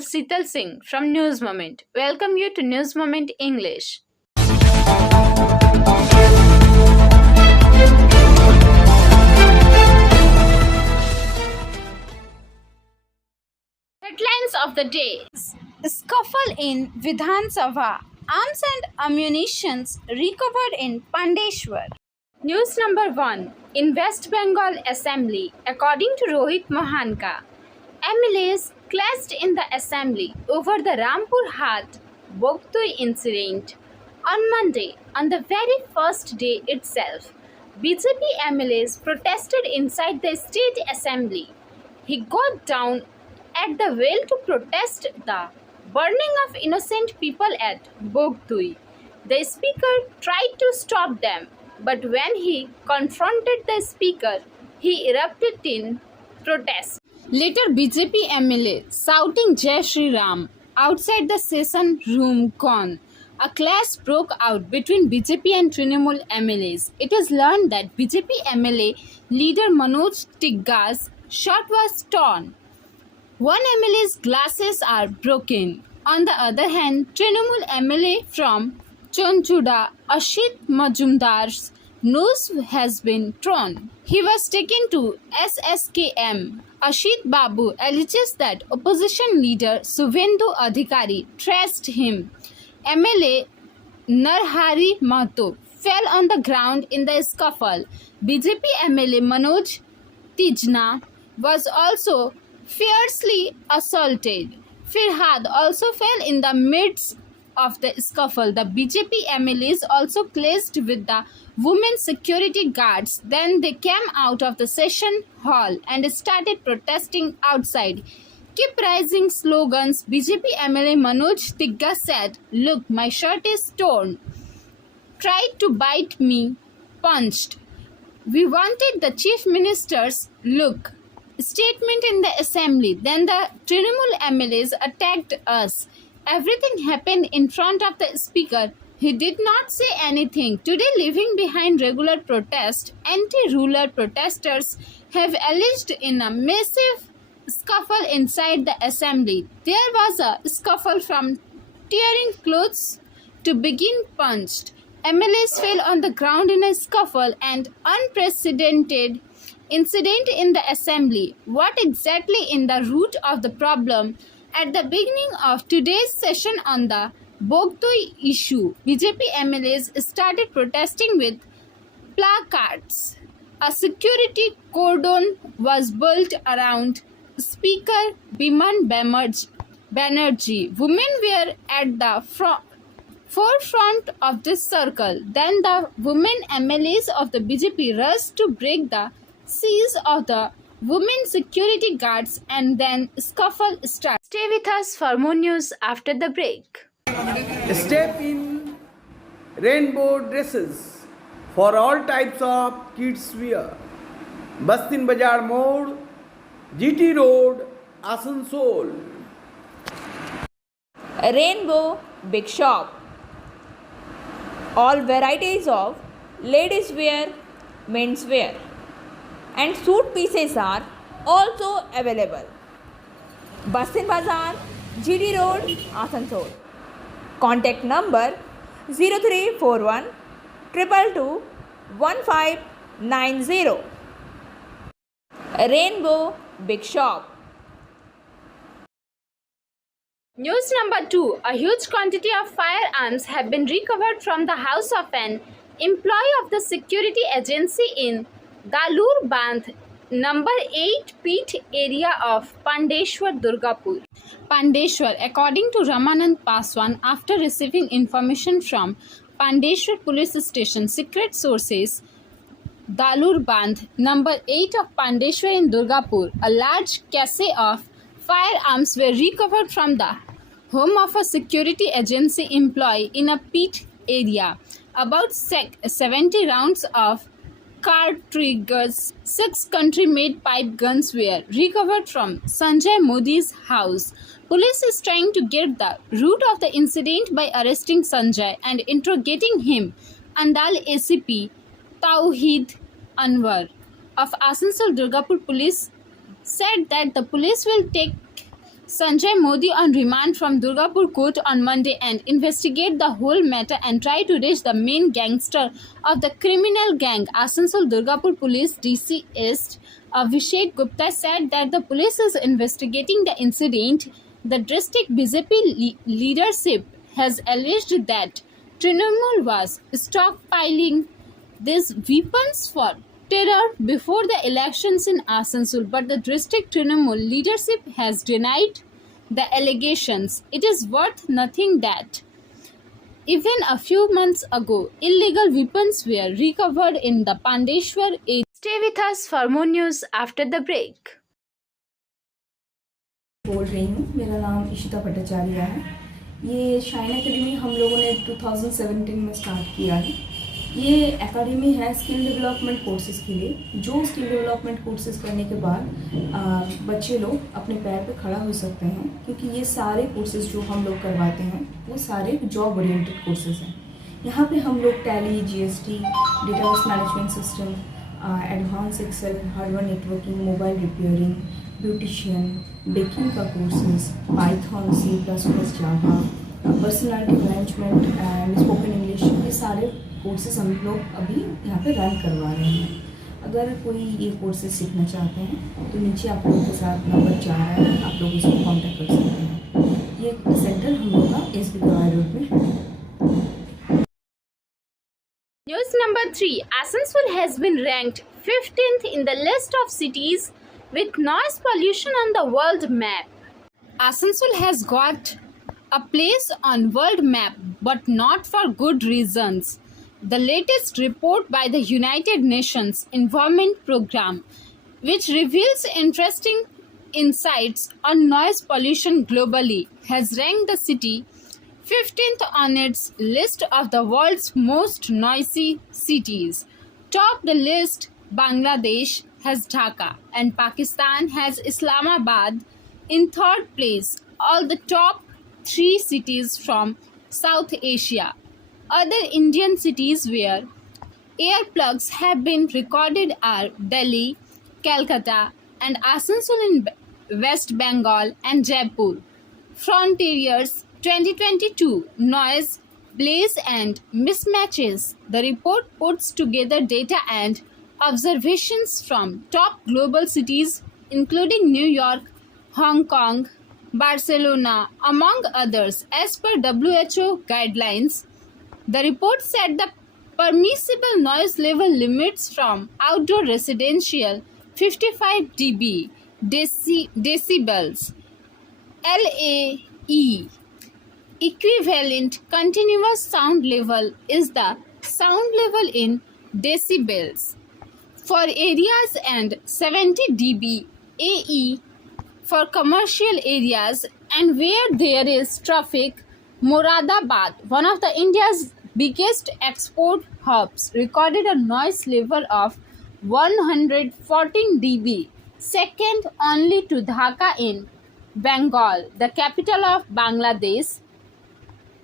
myself SITAL Singh from News Moment. Welcome you to News Moment English. Headlines of the day. Scuffle in Vidhan Sabha. Arms and ammunitions recovered in Pandeswar. News number 1. In West Bengal Assembly, according to Rohit Mohanka, MLAs clashed in the assembly over the Rampur Hat Bogtui incident. On Monday, on the very first day itself, BJP MLAs protested inside the state assembly. He got down at the well to protest the burning of innocent people at Bogtui. The speaker tried to stop them, but when he confronted the speaker, he erupted in protest. Later, BJP MLA shouting Jai Shri Ram outside the session room gone. A clash broke out between BJP and Trinamool MLAs. It is learned that BJP MLA leader Manoj Tigga's shirt was torn. One MLA's glasses are broken. On the other hand, Trinamool MLA from Chonchuda, Ashit Majumdar's nose has been torn. He was taken to SSKM. Ashit Babu alleges that opposition leader Suvendu Adhikari thrashed him. MLA Narhari Mato fell on the ground in the scuffle. BJP MLA Manoj Tijna was also fiercely assaulted. Firhad also fell in the midst of the scuffle. The BJP MLAs also clashed with the women security guards. Then they came out of the session hall and started protesting outside. Keep rising slogans. BJP MLA Manoj Tigga said, "Look, my shirt is torn. Tried to bite me, punched. We wanted the chief minister's look." Statement in the assembly. Then the Trinamool MLAs attacked us. Everything happened in front of the speaker. He did not say anything. Today, leaving behind regular protest, anti-ruler protesters have alleged in a massive scuffle inside the assembly. There was a scuffle from tearing clothes to being punched. MLAs fell on the ground in a scuffle and unprecedented incident in the assembly. What exactly is the root of the problem? At the beginning of today's session on the Bogtui issue, BJP MLAs started protesting with placards. A security cordon was built around Speaker Biman Banerjee. Women were at the forefront of this circle. Then the women MLAs of the BJP rushed to break the seize of the women security guards and then scuffle started. Stay with us for more news after the break. Step in rainbow dresses for all types of kids wear. Bastin Bazar Mode, GT Road, Asansol. Rainbow Big Shop. All varieties of ladies wear, men's wear, and suit pieces are also available. Bastin Bazar, GD Road, Asansol. Contact number 0341 222 1590. Rainbow Big Shop. News number 2. A huge quantity of firearms have been recovered from the house of an employee of the security agency in Dalur Bandh, number 8 Pit area of Pandeswar, Durgapur. Pandeswar, according to Ramanand Paschim, after receiving information from Pandeswar police station, secret sources, Dalur Bandh, number 8 of Pandeswar in Durgapur, a large cache of firearms were recovered from the home of a security agency employee in a pit area. About 70 rounds of cartridges, 6 country-made pipe guns were recovered from Sanjay Modi's house. Police is trying to get the root of the incident by arresting Sanjay and interrogating him. Andal ACP Tauheed Anwar of Asansol Durgapur Police said that the police will take Sanjay Modi on remand from Durgapur court on Monday and investigate the whole matter and try to reach the main gangster of the criminal gang. Asansol Durgapur Police DC East Abhishek Gupta said that the police is investigating the incident. The district BjpAllegations leadership has alleged that Trinamool was stockpiling these weapons for terror before the elections in Asansol, but the district Trinamool leadership has denied the allegations. It is worth noting that even a few months ago, illegal weapons were recovered in the Pandeswar area. Stay with us for more news after the break. बोल रही हूँ, मेरा नाम इशिता भट्टाचार्य है। ये shine academy हम लोगों ने 2017 में स्टार्ट किया है। ये एकेडमी है स्किल डेवलपमेंट कोर्सेज़ के लिए। जो स्किल डेवलपमेंट कोर्सेज़ करने के बाद बच्चे लोग अपने पैर पे खड़ा हो सकते हैं, क्योंकि ये सारे कोर्सेज़ जो हम लोग करवाते हैं वो सारे जॉब ओरिएंटेड कोर्सेज़ हैं। यहाँ पे हम लोग Tally, GST, database management system, advance Excel, hardware networking, mobile repairing, beautician, baking का courses, Python, C++, Java, personality management and spoken English, ये सारे कोर्सेज हम लोग अभी यहाँ पे रन करवा रहे हैं। अगर कोई ये कोर्सेज सीखना चाहते हैं तो नीचे आप लोगों के साथ नंबर जा रहा है, आप लोग इसको कॉन्टैक्ट कर सकते हैं। ये सेंटर हम लोग का SB गवाई रोड में है। News number 3. Asansol has been ranked 15th in the list of cities with noise pollution on the world map. Asansol has got a place on world map, but not for good reasons. The latest report by the United Nations Environment Programme, which reveals interesting insights on noise pollution globally, has ranked the city 15th on its list of the world's most noisy cities. Top the list, Bangladesh has Dhaka and Pakistan has Islamabad in third place. All the top 3 cities from South Asia. Other Indian cities where air plugs have been recorded are Delhi, Calcutta and Asansol in West Bengal and Jaipur. Frontiers 2022 Noise, Blaze and Mismatches. The report puts together data and observations from top global cities including New York, Hong Kong, Barcelona, among others. As per WHO guidelines, the report set the permissible noise level limits from outdoor residential 55 dB decibels LAE. Equivalent continuous sound level is the sound level in decibels for areas and 70 dB AE for commercial areas and where there is traffic. Moradabad, one of the India's biggest export hubs, recorded a noise level of 114 dB, second only to Dhaka in Bengal, the capital of Bangladesh.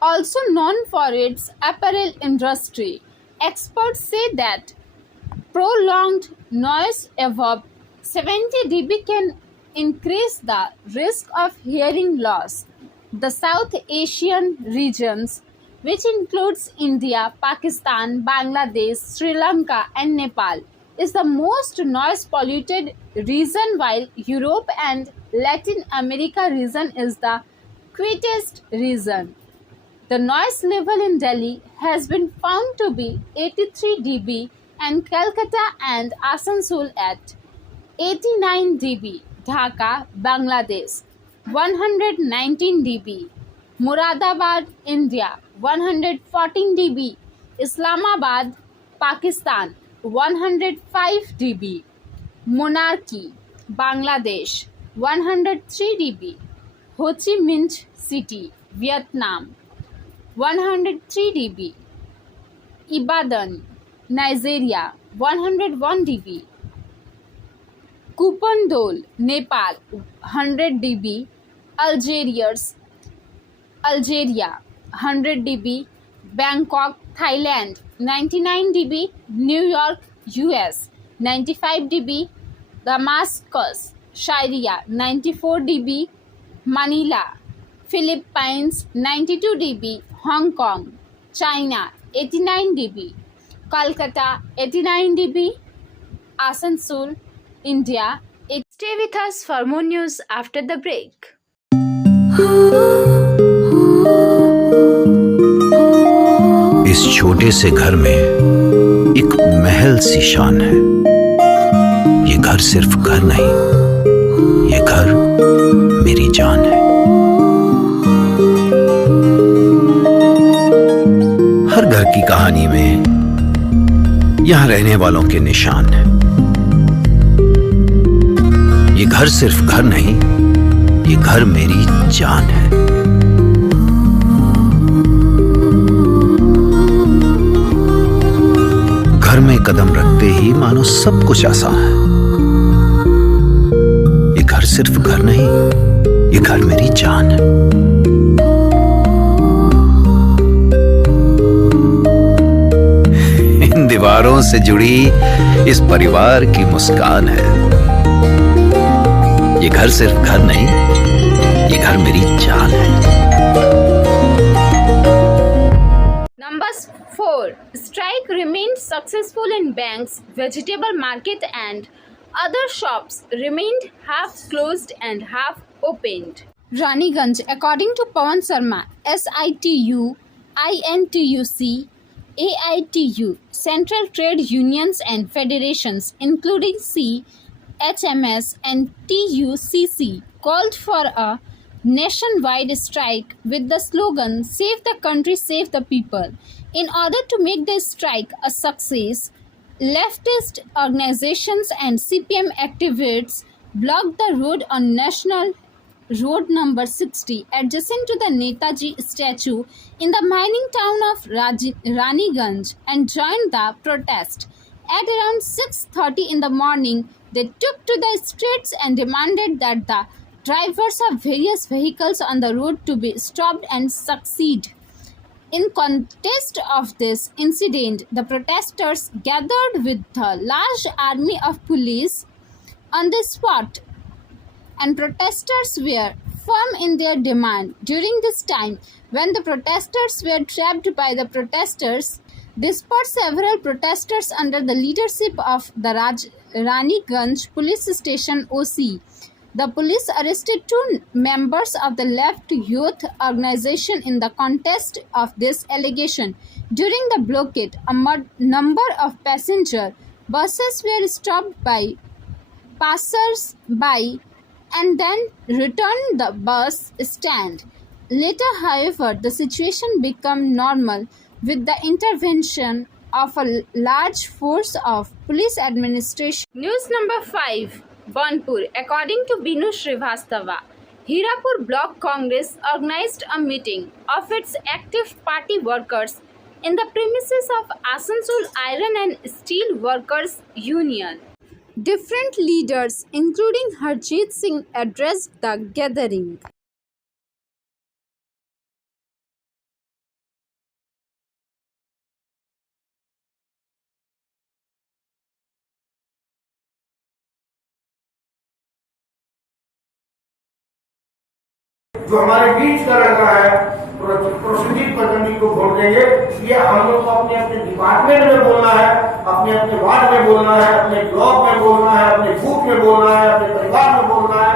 Also known for its apparel industry, experts say that prolonged noise above 70 dB can increase the risk of hearing loss. The South Asian regions, which includes India, Pakistan, Bangladesh, Sri Lanka and Nepal, is the most noise polluted region, while Europe and Latin America region is the quietest region. The noise level in Delhi has been found to be 83 dB and Calcutta and Asansol at 89 dB. Dhaka, Bangladesh 119 dB. Moradabad, India 114 dB. Islamabad, Pakistan 105 dB. Monarchy, Bangladesh 103 dB. Ho Chi Minh City, Vietnam 103 dB. Ibadan, Nigeria 101 dB. Kupandol, Nepal 100 dB. Algeria 100 dB. Bangkok, Thailand 99 dB. New York, US 95 dB. Damascus, Syria 94 dB. Manila, Philippines 92 dB, Hong Kong, China 89 dB, Kolkata 89 dB, Asansol, India. Stay with us for more news after the break. इस छोटे से घर में एक महल सी शान है। ये घर सिर्फ घर नहीं, ये घर मेरी जान है। हर घर की कहानी में यहां रहने वालों के निशान हैं। ये घर सिर्फ घर नहीं, ये घर मेरी जान है। घर में कदम रखते ही मानो सब कुछ आसान है। ये घर सिर्फ घर नहीं, ये घर मेरी जान है। इन दीवारों से जुड़ी इस परिवार की मुस्कान है। ये घर सिर्फ घर नहीं, ये घर मेरी जान है। Number 4. Strike remained successful in banks, vegetable market and other shops remained half closed and half opened. Raniganj, according to Pawan Sharma, SITU, INTUC, AITU, Central Trade Unions and Federations including CHMS and TUCC called for a nationwide strike with the slogan "Save the country, save the people." In order to make the strike a success, leftist organizations and CPM activists blocked the road on National Road number 60 adjacent to the Netaji statue in the mining town of Raniganj and joined the protest. At around 6:30 in the morning, they took to the streets and demanded that the drivers of various vehicles on the road to be stopped and succeed. In contest of this incident, the protesters gathered with a large army of police on the spot, and protesters were firm in their demand. During this time, when the protesters were trapped by the protesters, dispersed several protesters under the leadership of the Raniganj police station OC. The police arrested 2 members of the left youth organization in the context of this allegation. During the blockade, a number of passenger buses were stopped by passers-by and then returned the bus stand. Later, however, the situation became normal with the intervention of a large force of police administration. News number 5. Banpur, according to Binu Srivastava, Hirapur Block Congress organized a meeting of its active party workers in the premises of Asansol Iron and Steel Workers Union. Different leaders, including Surjit Singh, addressed the gathering. जो हमारे बीच का लड़का है proceeding पद्धति को vote देंगे। ये हम लोग को अपने अपने डिपार्टमेंट में बोलना है, अपने अपने वार्ड में बोलना है, अपने ब्लॉक में बोलना है, अपने बूथ में बोलना है, अपने परिवार में बोलना है,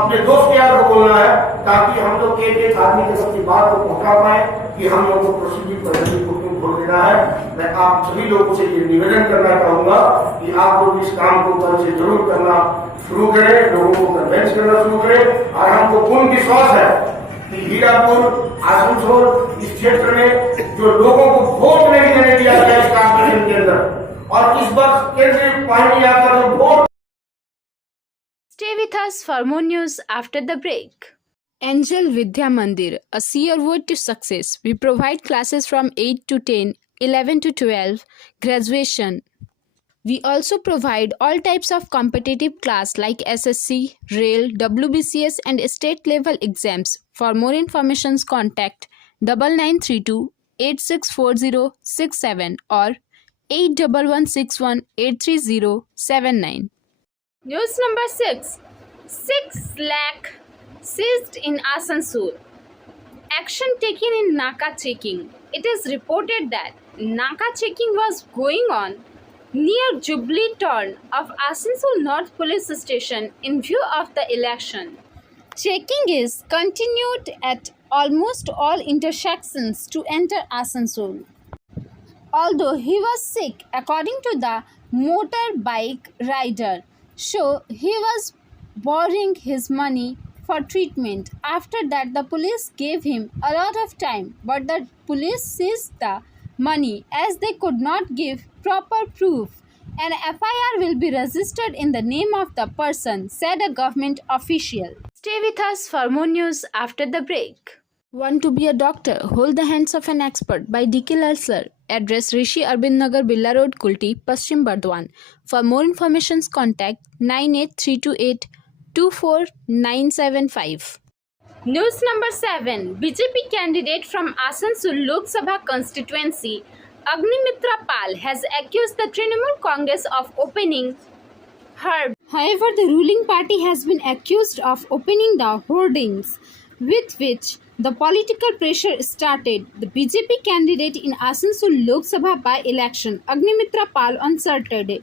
अपने दोस्त यार को बोलना है, ताकि हम लोग एक एक आदमी के सबकी बात को पहुंचा पाए कि हम लोग को प्रोसीडिंग पद्धति को क्यों वोट देना है। मैं आप सभी लोगों से ये निवेदन करना चाहूंगा कि आप लोग इस काम को कल से जरूर करना शुरू करें, लोगों को कन्वेंस करना शुरू करें। और हमको पूर्ण विश्वास है कि हीरापुर आसनसोल इस क्षेत्र में जो लोगों को वोट नहीं देने दिया गया इस कॉर्पोरेशन के अंदर, और इस वक्त केंद्रीय पार्टी आकर जो vote. Stay with us for more news after the break. Angel Vidya Mandir, a sure road to success. We provide classes from 8 to 10, 11 to 12, graduation. We also provide all types of competitive class like SSC, Rail, WBCS and state level exams. For more information, contact 9932 864067 or 8116183079. News number 6. 6 lakh seized in Asansol. Action taken in Naka checking. It is reported that Naka checking was going on near Jubilee Turn of Asansol North Police Station in view of the election. Checking is continued at almost all intersections to enter Asansol. Although he was sick, according to the motorbike rider, so he was borrowing his money for treatment. After that, the police gave him a lot of time, but the police seized the money as they could not give proper proof. An FIR will be registered in the name of the person, said a government official. Stay with us for more news after the break. Want to be a doctor? Hold the hands of an expert by D.K. Lal sir. Address Rishi Arbind Nagar, Billa Road, Kulti, Paschim, Bardhaman. For more information, contact 98328 24975. News number 7. BJP candidate from Asansol Lok Sabha constituency, Agnimitra Pal, has accused the Trinamool Congress of opening her. However, the ruling party has been accused of opening the hoardings, with which the political pressure started. The BJP candidate in Asansol Lok Sabha by-election, Agnimitra Pal, on Sunday,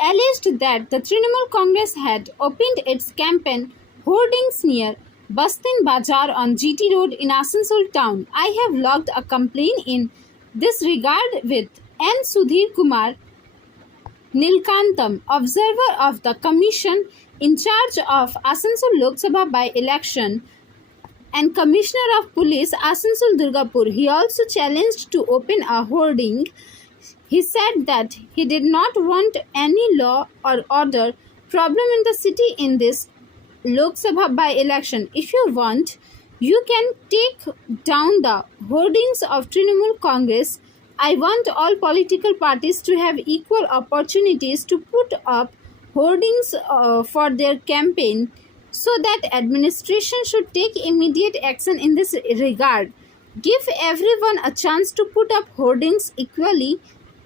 alleged that the Trinamool Congress had opened its campaign hoardings near Bastin Bazaar on GT Road in Asansol town. I have logged a complaint in this regard with N. Sudhir Kumar Nilkantam, observer of the commission in charge of Asansol Lok Sabha by-election and Commissioner of Police Asansol Durgapur. He also challenged to open a hoarding. He said that he did not want any law or order problem in the city in this Lok Sabha by-election. If you want, you can take down the hoardings of Trinamool Congress. I want all political parties to have equal opportunities to put up hoardings for their campaign, so that administration should take immediate action in this regard. Give everyone a chance to put up hoardings equally.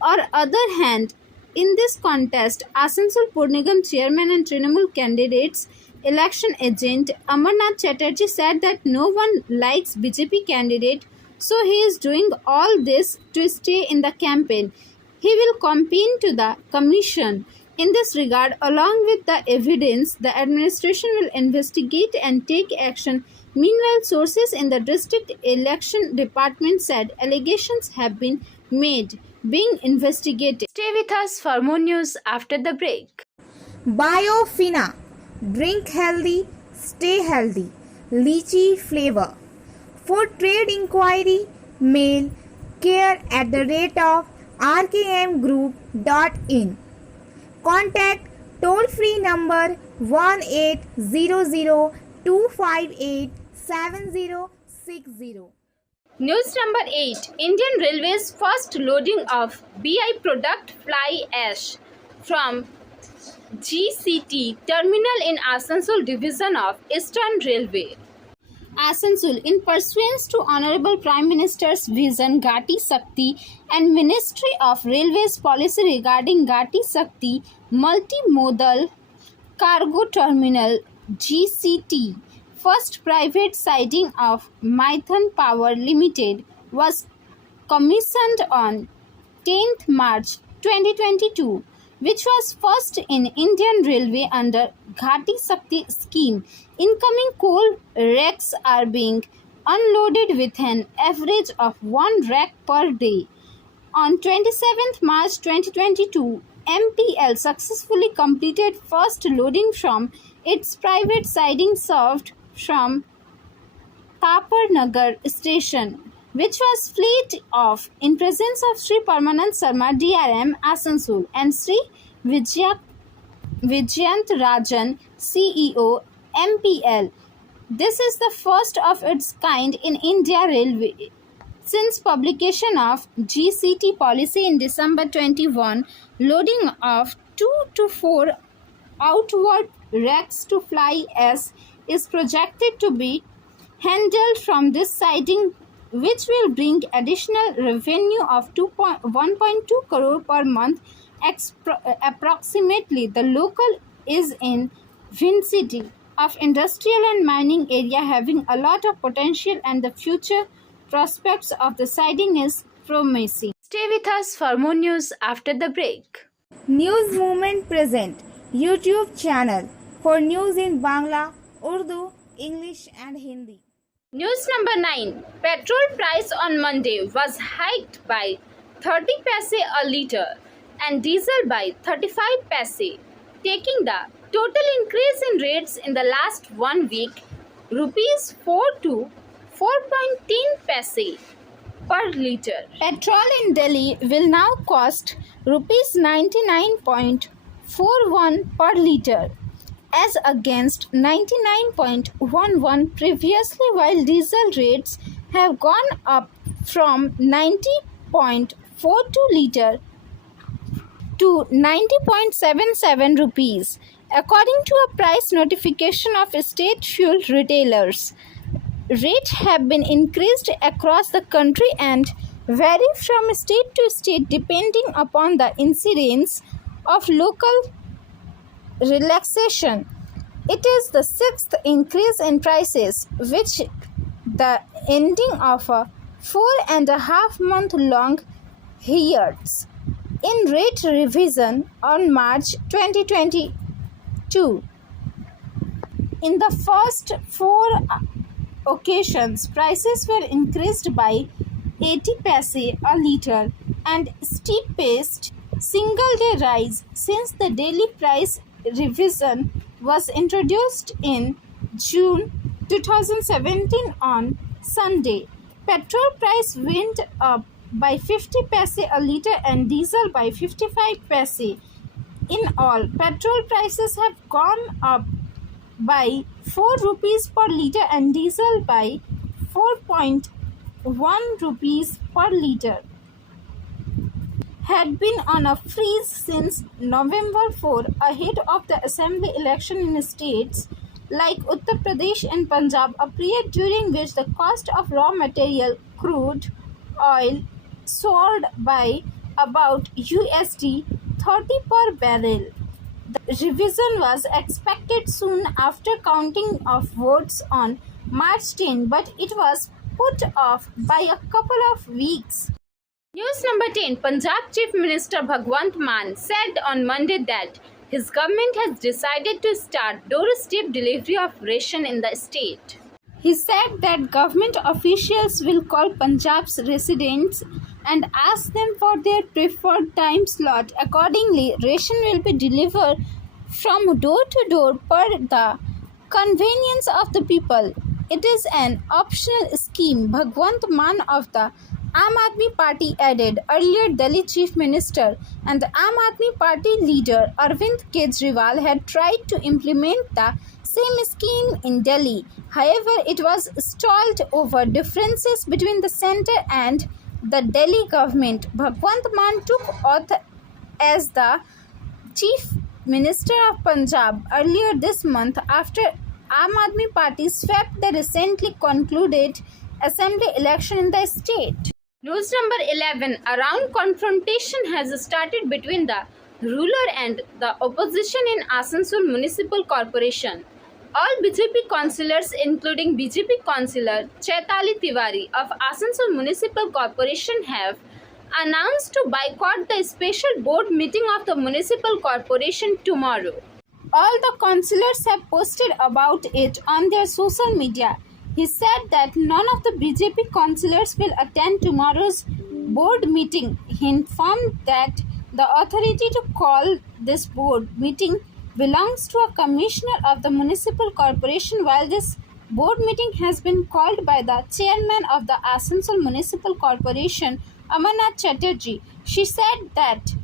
On the other hand, in this contest, Asansol Pur Nigam chairman and Trinamool candidates election agent Amarnath Chatterjee said that no one likes BJP candidate, so he is doing all this to stay in the campaign. He will campaign to the commission. In this regard, along with the evidence, the administration will investigate and take action. Meanwhile, sources in the district election department said allegations have been made, being investigated. Stay with us for more news after the break. Biofina, drink healthy, stay healthy, lychee flavor. For trade inquiry, mail care@rkmgroup.in. Contact toll-free number 1800-258-7060. News number 8. Indian Railways first loading of BI product fly ash from GCT terminal in Asansol division of Eastern Railway. Asansol, in pursuance to Honorable Prime Minister's vision, Gati Shakti and Ministry of Railways policy regarding Gati Shakti Multimodal Cargo Terminal GCT, first private siding of MANTHAN Power Limited was commissioned on 10th March 2022, which was first in Indian Railway under Gati Shakti scheme. Incoming coal racks are being unloaded with an average of 1 rack per day. On 27th March 2022, MPL successfully completed first loading from its private siding served from Nagar station, which was fleet off in presence of Sri Parmanand Sharma DRM Asansol and Sri Vijayant Rajan CEO MPL. This is the first of its kind in India Railway. Since publication of GCT policy in December 21, loading of 2 to 4 outward racks to fly ash is projected to be handled from this siding, which will bring additional revenue of 1.2 crore per month approximately. The local is in Vin City. of industrial and mining area having a lot of potential, and the future prospects of the siding is promising. Stay with us for more news after the break. News Movement Present YouTube channel for news in Bangla, Urdu, English and Hindi. News number 9. Petrol price on Monday was hiked by 30 paise a litre and diesel by 35 paise, taking the total increase in rates in the last 1 week rupees 4 to 4.10 paise per litre. Petrol in Delhi will now cost rupees 99.41 per litre as against 99.11 previously, while diesel rates have gone up from 90.42 litre to 90.77 rupees. According to a price notification of state fuel retailers, rates have been increased across the country and vary from state to state depending upon the incidence of local relaxation. It is the 6th increase in prices, which the ending of a 4.5-month-long hiatus in rate revision on March 2022. In the first 4 occasions, prices were increased by 80 paise a litre and steepest single-day rise since the daily price revision was introduced in June 2017 on Sunday. Petrol price went up by 50 paise a litre and diesel by 55 paise. In all, petrol prices have gone up by 4 rupees per litre and diesel by 4.1 rupees per litre. Had been on a freeze since November 4 ahead of the assembly election in states like Uttar Pradesh and Punjab, a period during which the cost of raw material crude oil soared by about USD 30 per barrel. The revision was expected soon after counting of votes on March 10, but it was put off by a couple of weeks. News number 10. Punjab Chief Minister Bhagwant Mann said on Monday that his government has decided to start doorstep delivery of ration in the state. He said that government officials will call Punjab's residents and ask them for their preferred time slot. Accordingly, ration will be delivered from door to door per the convenience of the people. It is an optional scheme, Bhagwant Mann of the Aam Aadmi Party added. Earlier, Delhi Chief Minister and the Aam Aadmi Party leader Arvind Kejriwal had tried to implement the same scheme in Delhi. However, it was stalled over differences between the centre and the Delhi government. Bhagwant Mann took oath as the Chief Minister of Punjab earlier this month after Aam Aadmi Party swept the recently concluded assembly election in the state. News number 11. A round confrontation has started between the ruler and the opposition in Asansol Municipal Corporation. All BJP councillors, including BJP councillor Chaitali Tiwari of Asansol Municipal Corporation, have announced to boycott the special board meeting of the Municipal Corporation tomorrow. All the councillors have posted about it on their social media. He said that none of the BJP councillors will attend tomorrow's board meeting. He informed that the authority to call this board meeting belongs to a commissioner of the municipal corporation, while this board meeting has been called by the chairman of the Asansol Municipal Corporation, Amarnath Chatterjee. She said that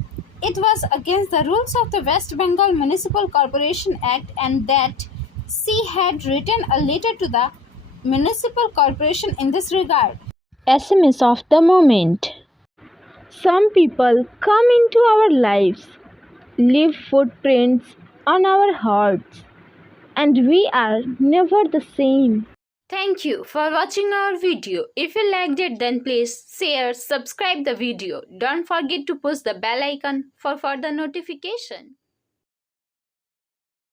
it was against the rules of the West Bengal Municipal Corporation Act and that she had written a letter to the Municipal Corporation in this regard. SMS of the moment. Some people come into our lives, leave footprints on our hearts, and we are never the same. Thank you for watching our video. If you liked it, then please share, subscribe the video. Don't forget to push the bell icon for further notification.